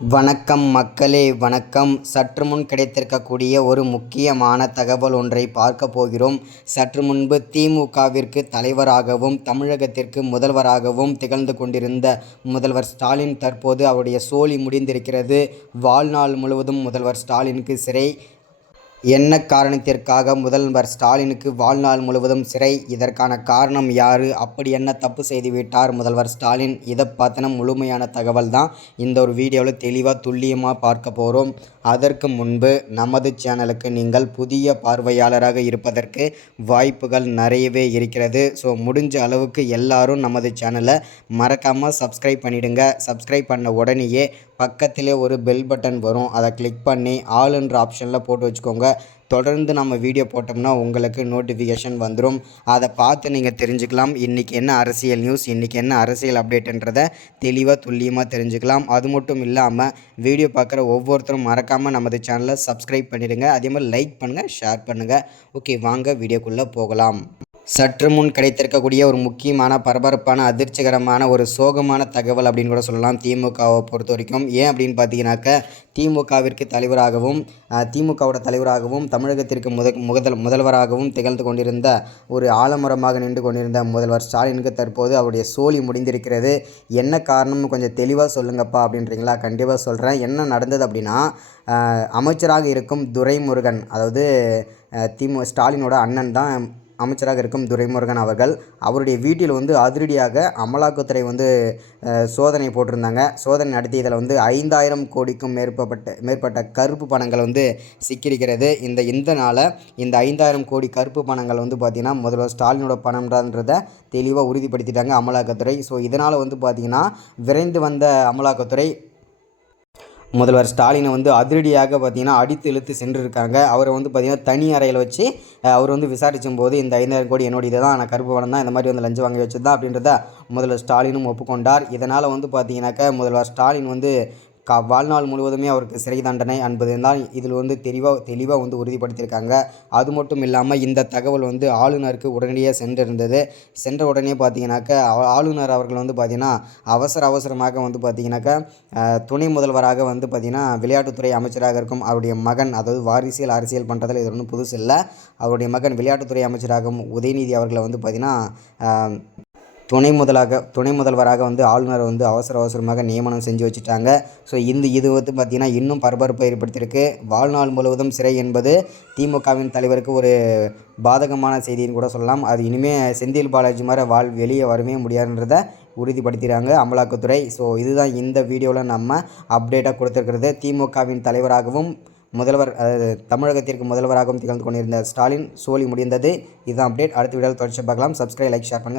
வணக்கம் மக்களே வணக்கம். சற்று முன் கிடைத்திருக்கக்கூடிய ஒரு முக்கியமான தகவல் ஒன்றை பார்க்க போகிறோம். சற்று முன்பு திமுகவிற்கு தலைவராகவும் தமிழகத்திற்கு முதல்வராகவும் திகழ்ந்து கொண்டிருந்த முதல்வர் ஸ்டாலின் தற்போது அவருடைய சோலி முடிந்திருக்கிறது. வாழ்நாள் முழுவதும் முதல்வர் ஸ்டாலினுக்கு சிறை. என்ன காரணத்திற்காக முதல்வர் ஸ்டாலினுக்கு வாழ்நாள் முழுவதும் சிறை? இதற்கான காரணம் யார்? அப்படி என்ன தப்பு செய்து விட்டார் முதல்வர் ஸ்டாலின்? இதை பார்த்தின முழுமையான தகவல் தான் இந்த ஒரு வீடியோவில் தெளிவாக துல்லியமாக பார்க்க போகிறோம் அதற்கு முன்பு நமது சேனலுக்கு நீங்கள் புதிய பார்வையாளராக இருப்பதற்கு வாய்ப்புகள் நிறையவே இருக்கிறது. ஸோ முடிஞ்ச அளவுக்கு எல்லாரும் நமது சேனலை மறக்காமல் சப்ஸ்கிரைப் பண்ணிவிடுங்க சப்ஸ்கிரைப் பண்ண உடனேயே பக்கத்திலே ஒரு பெல் பட்டன் வரும். அதை கிளிக் பண்ணி ஆளுன்ற ஆப்ஷனில் போட்டு வச்சுக்கோங்க. தொடர்ந்து நம்ம வீடியோ போட்டோம்னா உங்களுக்கு நோட்டிஃபிகேஷன் வந்துடும் அதை பார்த்து நீங்கள் தெரிஞ்சுக்கலாம். இன்றைக்கி என்ன அரசியல் நியூஸ் இன்றைக்கி என்ன அரசியல் அப்டேட்டுன்றதை தெளிவாக துல்லியமாக தெரிஞ்சுக்கலாம். அது மட்டும் இல்லாமல் வீடியோ பார்க்குற ஒவ்வொருத்தரும் மறக்காமல் நமது சேனலை சப்ஸ்கிரைப் பண்ணிடுங்க. அதே மாதிரி லைக் பண்ணுங்கள் ஷேர் பண்ணுங்கள் ஓகே வாங்க வீடியோக்குள்ளே போகலாம். சற்று முன் கிடைத்திருக்கக்கூடிய ஒரு முக்கியமான பரபரப்பான அதிர்ச்சிகரமான ஒரு சோகமான தகவல் அப்படின்னு கூட சொல்லலாம். திமுகவை பொறுத்த வரைக்கும். ஏன் அப்படின்னு பார்த்தீங்கன்னாக்க திமுகவிற்கு தலைவராகவும் திமுகவோட தலைவராகவும் தமிழகத்திற்கு முத முதல் முதல்வராகவும் திகழ்ந்து கொண்டிருந்த ஒரு ஆலமரமாக நின்று கொண்டிருந்த முதல்வர் ஸ்டாலினுக்கு தற்போது அவருடைய சோழி முடிந்திருக்கிறது. என்ன காரணம்னு கொஞ்சம் தெளிவாக சொல்லுங்கப்பா அப்படின்றீங்களா? கண்டிப்பாக சொல்கிறேன் என்ன நடந்தது அப்படின்னா அமைச்சராக இருக்கும் துரைமுருகன் அதாவது திமு ஸ்டாலினோட அண்ணன் தான் அமைச்சராக இருக்கும் துரைமுருகன் அவர்கள் அவருடைய வீட்டில் வந்து அதிரடியாக அமலாக்கத்துறை வந்து சோதனை போட்டிருந்தாங்க. சோதனை நடத்தியதில் வந்து ஐந்தாயிரம் கோடிக்கும் மேற்பட்ட மேற்பட்ட கருப்பு பணங்கள் வந்து சிக்கியிருக்கிறது. இந்த இந்த நாளை இந்த ஐந்தாயிரம் கோடி கருப்பு பணங்கள் வந்து பார்த்திங்கன்னா முதல்வர் ஸ்டாலினோட பணம்ன்றதை தெளிவாக உறுதிப்படுத்திட்டாங்க அமலாக்கத்துறை. ஸோ இதனால் வந்து பார்த்திங்கன்னா விரைந்து வந்த அமலாக்கத்துறை முதல்வர் ஸ்டாலினை வந்து அதிரடியாக பார்த்தீங்கன்னா அடித்து இழுத்து சென்றிருக்காங்க. அவரை வந்து பார்த்திங்கன்னா தனி அறையில் வச்சு அவர் வந்து விசாரிக்கும் போது இந்த ஐந்தாயிரம் கோடி என்னுடைய இதை தான் நான் கருப்பு பணம் தான் இந்த மாதிரி வந்து லஞ்சம் வாங்கி வச்சது தான் அப்படின்றத முதல்வர் ஸ்டாலினும் ஒப்புக்கொண்டார். இதனால் வந்து பார்த்தீங்கன்னாக்கா முதல்வர் ஸ்டாலின் வந்து கா வாழ்நாள் முழுவதுமே அவருக்கு சிறை தண்டனை என்பது தான் இதில் வந்து தெளிவாக தெளிவாக வந்து உறுதிப்படுத்தியிருக்காங்க. அது மட்டும் இல்லாமல் இந்த தகவல் வந்து ஆளுநருக்கு உடனடியாக சென்றிருந்தது. சென்ற உடனே பார்த்தீங்கன்னாக்க ஆளுநர் அவர்கள் வந்து பார்த்திங்கன்னா அவசர அவசரமாக வந்து பார்த்திங்கனாக்கா துணை முதல்வராக வந்து பார்த்திங்கன்னா விளையாட்டுத்துறை அமைச்சராக இருக்கும் அவருடைய மகன் அதாவது வாரிசியல் அரசியல் பண்ணுறதில் இது ஒன்றும் புதுசு இல்லை அவருடைய மகன் விளையாட்டுத்துறை அமைச்சராகவும் உதயநிதி அவர்களை வந்து பார்த்திங்கன்னா துணை முதலாக துணை முதல்வராக வந்து ஆளுநரை வந்து அவசர அவசரமாக நியமனம் செஞ்சு வச்சுட்டாங்க. ஸோ இந்த இது வந்து பார்த்திங்கன்னா இன்னும் பரபரப்பை ஏற்படுத்தியிருக்கு. வாழ்நாள் முழுவதும் சிறை என்பது திமுகவின் தலைவருக்கு ஒரு பாதகமான செய்தின்னு கூட சொல்லலாம். அது இனிமேல் செந்தில் பாலாஜி மாதிரி வாழ் வெளியே வரவே முடியாதுன்றதை உறுதிப்படுத்திடுறாங்க அமலாக்கத்துறை. ஸோ இதுதான் இந்த வீடியோவில் நம்ம அப்டேட்டாக கொடுத்துருக்கிறது. திமுகவின் தலைவராகவும் முதல்வர் அதாவது தமிழகத்திற்கு முதல்வராகவும் திகழ்ந்து கொண்டிருந்த ஸ்டாலின் சோழி முடிந்தது. இதுதான் அப்டேட். அடுத்த வீடியோவில் தொடர்ச்சி பார்க்கலாம். சப்ஸ்கிரைப் லைக் ஷேர் பண்ணுங்கள்